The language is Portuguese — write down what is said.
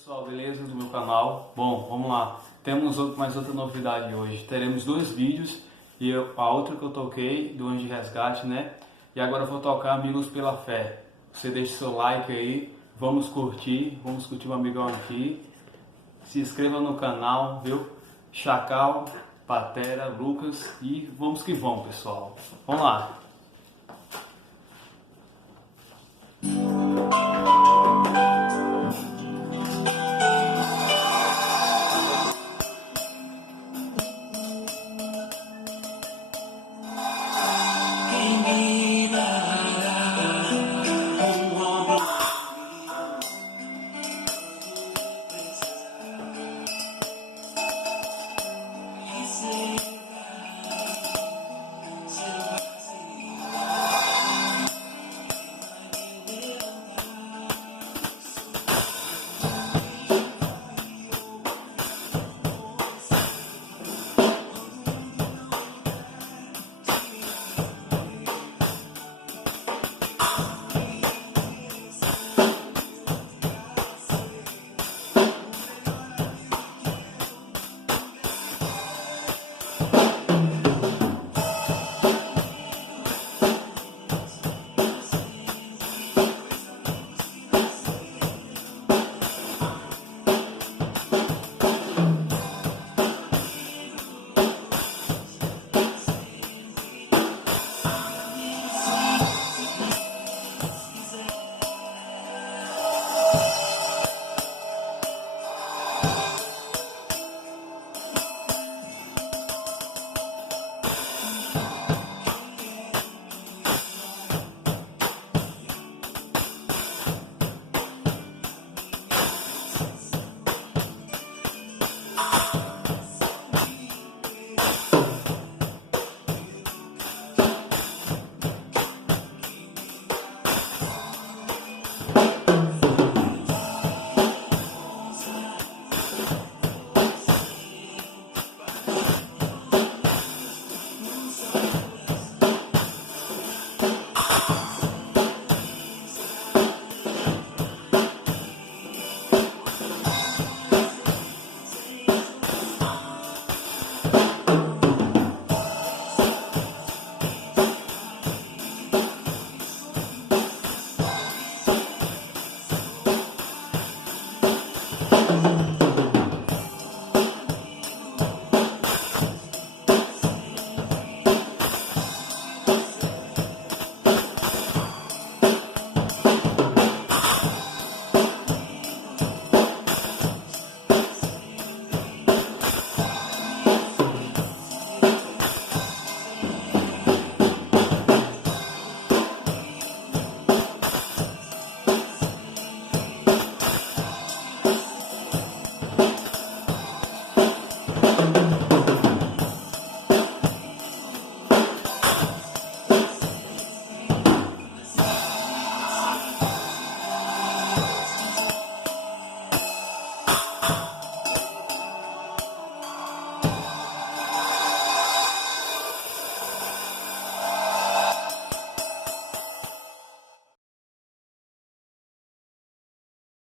pessoal, beleza? Do meu canal. Bom, vamos lá. Temos mais outra novidade hoje. Teremos dois vídeos e a outra que eu toquei do Anjo de Resgate, né? E agora eu vou tocar Amigos pela Fé. Você deixa seu like aí, vamos curtir o amigão aqui. Se inscreva no canal, viu? Chakal, Patera, Lucas e vamos que vamos, pessoal. Vamos lá. Quem me